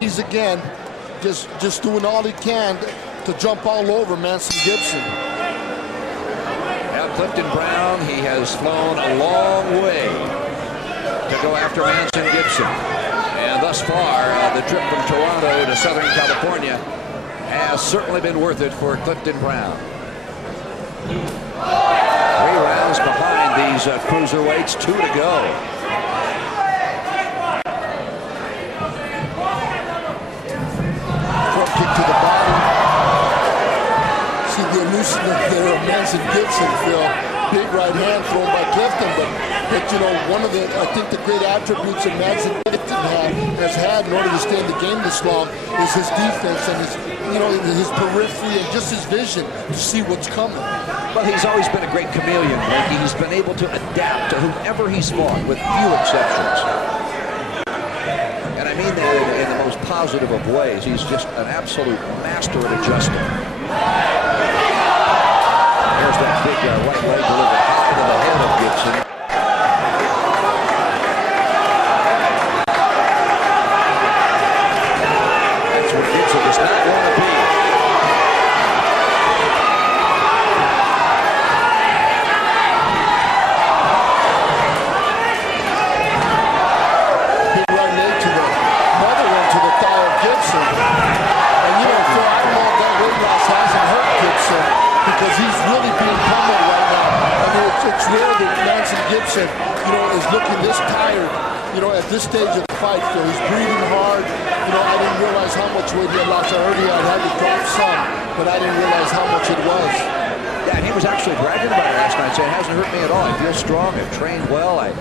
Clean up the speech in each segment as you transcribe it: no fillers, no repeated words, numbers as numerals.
He's again just doing all he can to jump all over Manson Gibson. Now Clifton Brown, he has flown a long way to go after Manson Gibson. And thus far, the trip from Toronto to Southern California has certainly been worth it for Clifton Brown. 3 rounds behind these cruiserweights, 2 to go. Front kick to the body. See the elusiveness there of Manson Gibson, Phil. Big right hand thrown by Clifton, but you know, one of the, I think the great attributes that Manson Gibson has had in order to stay in the game this long is his defense and his, you know, his periphery and just his vision to see what's coming. Well, he's always been a great chameleon, Blakey. He's been able to adapt to whomever he's fought, with few exceptions. And I mean that in the most positive of ways. He's just an absolute master at adjusting. There's that big right leg delivered high to the head of Gibson. That's where Gibson does not want to be. Big right leg to the another one to the thigh of Gibson. And you know, Phil, I don't know if that weight loss hasn't hurt Gibson, because he's really being pummeled right now. I mean, it's rare that Manson Gibson, you know, is looking this tired, you know, at this stage of the fight. So he's breathing hard. You know, I didn't realize how much weight he had lost. I heard he had to drop some, but I didn't realize how much it was. Yeah, and he was actually bragging about it last night, saying it hasn't hurt me at all. I feel strong. I've trained well. I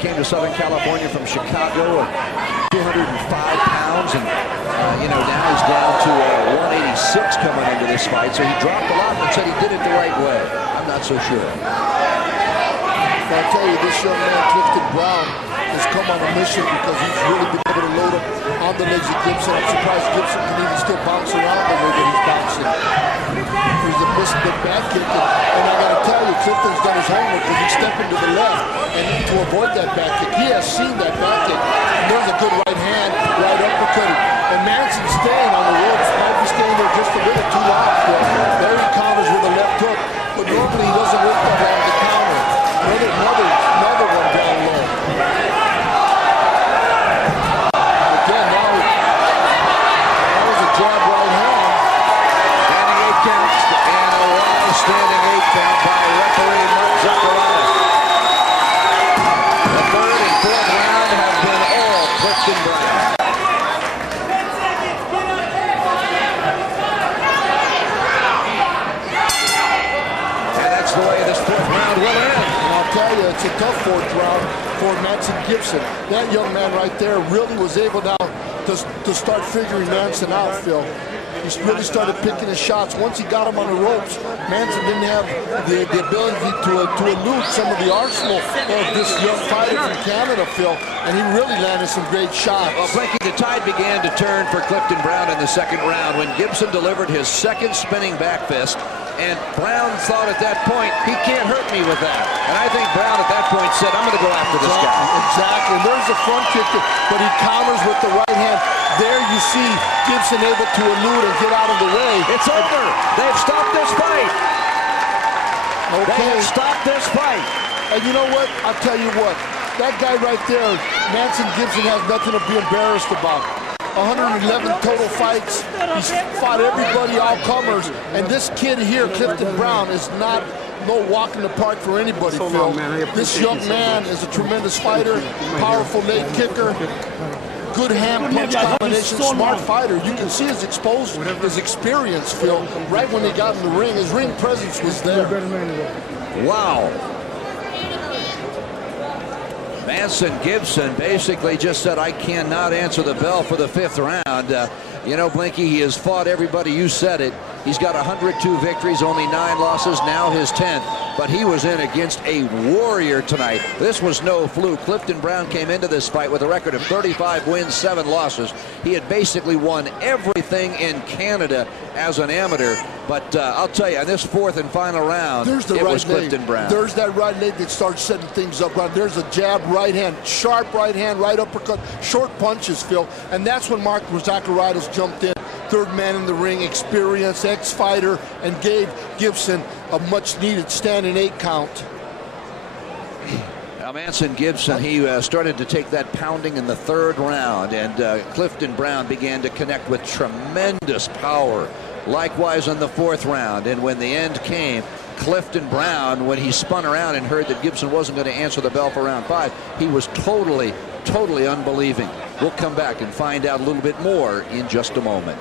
came to Southern California from Chicago at 205 pounds, and you know, now he's down to 186 coming into this fight. So he dropped a lot, but said he did it the right way. I'm not so sure. I'll tell you, this young man, Clifton Brown, has come on a mission because he's really been able to load up on the legs of Gibson. I'm surprised Gibson can even still bounce around the way that he's bouncing. He's a missed the back kick, and I gotta tell you, Clifton's done his homework because he's stepping to the left and to avoid that back kick. He has seen that back kick. And there's a good right hand, right uppercut. And Manson's staying on the ropes, might be staying there just a little too long. There he counters with a left hook, but normally he doesn't work that long to counter. Another one down low. Again, now that was a jab right hand. Standing 8 counts, and a long standing 8 count by referee Mark Zuccarelli. The 3rd and 4th round have been all Clifton Brown. And that's the way this 4th round will end. I'll tell you, it's a tough 4th round for Manson Gibson. That young man right there really was able now to start figuring Manson out, Phil. He really started picking his shots. Once he got him on the ropes, Manson didn't have the ability to elude some of the arsenal of this young fighter from Canada, Phil, and he really landed some great shots. Well, Blakey, the tide began to turn for Clifton Brown in the 2nd round when Gibson delivered his 2nd spinning back fist. And Brown thought at that point, he can't hurt me with that. And I think Brown at that point said, I'm going to go after this guy. Exactly. And there's a front kick, but he counters with the right hand. There you see Gibson able to elude and get out of the way. It's over. They've stopped this fight. Okay. They have stopped this fight. And you know what? I'll tell you what. That guy right there, Manson Gibson, has nothing to be embarrassed about. 111 total fights. He's fought everybody, all comers. And this kid here, Clifton Brown, is not no walk in the park for anybody, Phil. This young man is a tremendous fighter, powerful leg kicker, good hand punch combination, smart fighter. You can see his exposure, his experience, Phil. Right when he got in the ring, his ring presence was there. Wow. Manson Gibson basically just said, I cannot answer the bell for the 5th round. You know, Blinky, he has fought everybody. You said it. He's got 102 victories, only 9 losses, now his 10th. but he was in against a warrior tonight. This was no fluke. Clifton Brown came into this fight with a record of 35 wins, 7 losses. He had basically won everything in Canada as an amateur, but I'll tell you, in this 4th and final round, it was Clifton Brown. There's that right leg that starts setting things up. Right, there's a jab, right hand, sharp right hand, right uppercut, short punches, Phil, and that's when Mark Zacharias jumped in. 3rd man in the ring, experienced ex-fighter, and gave Gibson a much-needed standing 8 count. Now Manson Gibson, he started to take that pounding in the 3rd round, and Clifton Brown began to connect with tremendous power. Likewise in the 4th round, and when the end came, Clifton Brown, when he spun around and heard that Gibson wasn't going to answer the bell for round 5, he was totally unbelieving. We'll come back and find out a little bit more in just a moment.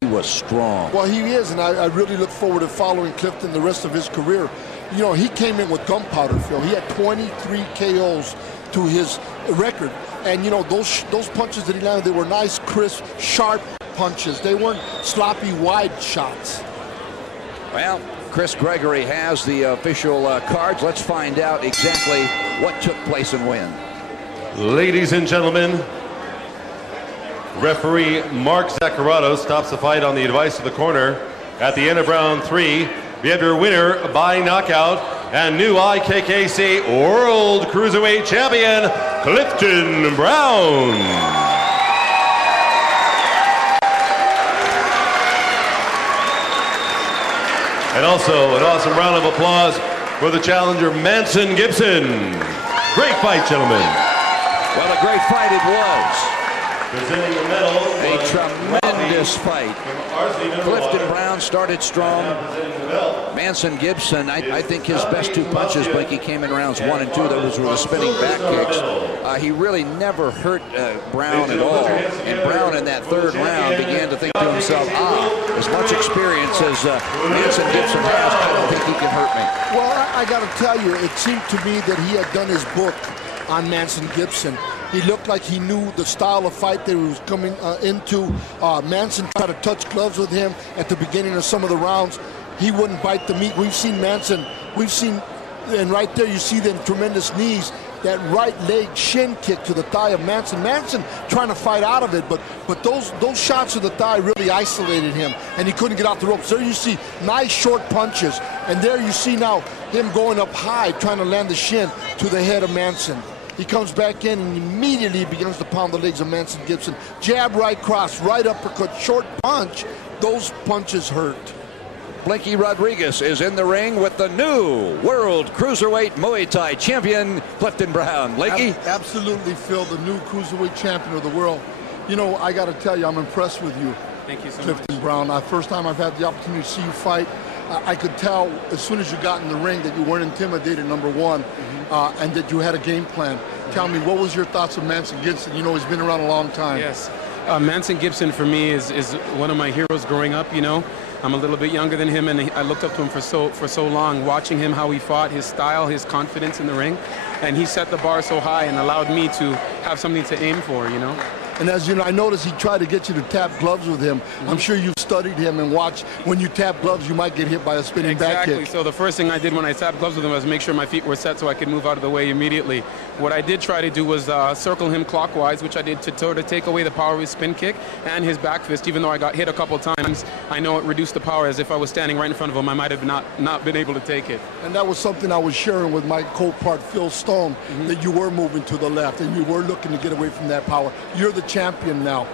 He was strong. Well, he is, and I really look forward to following Clifton the rest of his career. You know, he came in with gunpowder, Phil. He had 23 KOs to his record. And, you know, those punches that he landed, they were nice, crisp, sharp punches. They weren't sloppy, wide shots. Well, Chris Gregory has the official cards. Let's find out exactly what took place and when. Ladies and gentlemen, referee Mark Zacharias stops the fight on the advice of the corner. At the end of round 3, we have your winner by knockout and new IKKC World Cruiserweight Champion, Clifton Brown. And also an awesome round of applause for the challenger, Manson Gibson. Great fight, gentlemen. Well, a great fight it was. Presenting the medal. A tremendous fight. Clifton Brown started strong. Manson Gibson, I think his best 2 punches, Blinky, came in rounds 1 and 2. Those were the spinning back kicks. He really never hurt Brown at all. And Brown in that 3rd round began to think to himself, as much experience as Manson Gibson has, I don't think he can hurt me. Well, I got to tell you, it seemed to me that he had done his book on Manson Gibson. He looked like he knew the style of fight that he was coming into. Manson tried to touch gloves with him at the beginning of some of the rounds. He wouldn't bite the meat. We've seen Manson, and right there you see them tremendous knees. That right leg shin kick to the thigh of Manson. Manson trying to fight out of it, but those shots to the thigh really isolated him, and he couldn't get off the ropes. There you see nice short punches, and there you see now him going up high, trying to land the shin to the head of Manson. He comes back in and immediately begins to pound the legs of Manson Gibson. Jab, right cross, right uppercut, short punch. Those punches hurt. Blinky Rodriguez is in the ring with the new World Cruiserweight Muay Thai champion, Clifton Brown. Blinky? Absolutely, Phil, the new Cruiserweight champion of the world. You know, I got to tell you, I'm impressed with you. Thank you so Clifton much. Brown. First time I've had the opportunity to see you fight. I could tell as soon as you got in the ring that you weren't intimidated, number one, and that you had a game plan. Tell me, what was your thoughts of Manson Gibson? You know, he's been around a long time. Yes. Manson Gibson, for me, is one of my heroes growing up, you know. I'm a little bit younger than him, and I looked up to him for so long, watching him, how he fought, his style, his confidence in the ring. And he set the bar so high and allowed me to have something to aim for, you know. And as you know, I noticed he tried to get you to tap gloves with him. I'm sure you've studied him and watched when you tap gloves, you might get hit by a spinning back kick. Exactly. So the first thing I did when I tapped gloves with him was make sure my feet were set so I could move out of the way immediately. What I did try to do was circle him clockwise, which I did to sort of take away the power of his spin kick and his back fist. Even though I got hit a couple times, I know it reduced the power, as if I was standing right in front of him, I might have not been able to take it. And that was something I was sharing with my co-part Phil Stone, that you were moving to the left and you were looking to get away from that power. You're the champion now.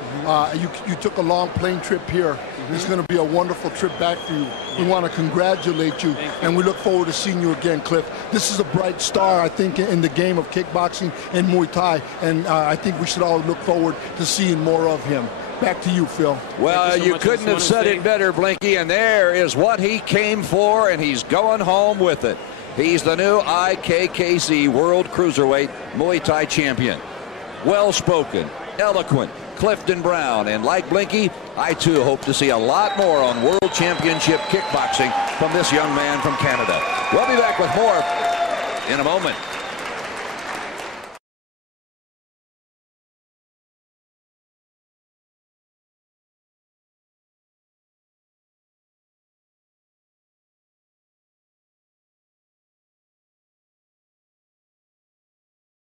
You took a long plane trip here. It's going to be a wonderful trip back for you. We want to congratulate you, and we look forward to seeing you again, Cliff. This is a bright star, I think, in the game of kickboxing and Muay Thai, and I think we should all look forward to seeing more of him. Back to you, Phil. Well, you couldn't have said it better, Blinky, and there is what he came for, and he's going home with it. He's the new IKKC World Cruiserweight Muay Thai champion. Well-spoken, eloquent, Clifton Brown, and like Blinky, I too hope to see a lot more on World Championship kickboxing from this young man from Canada. We'll be back with more in a moment.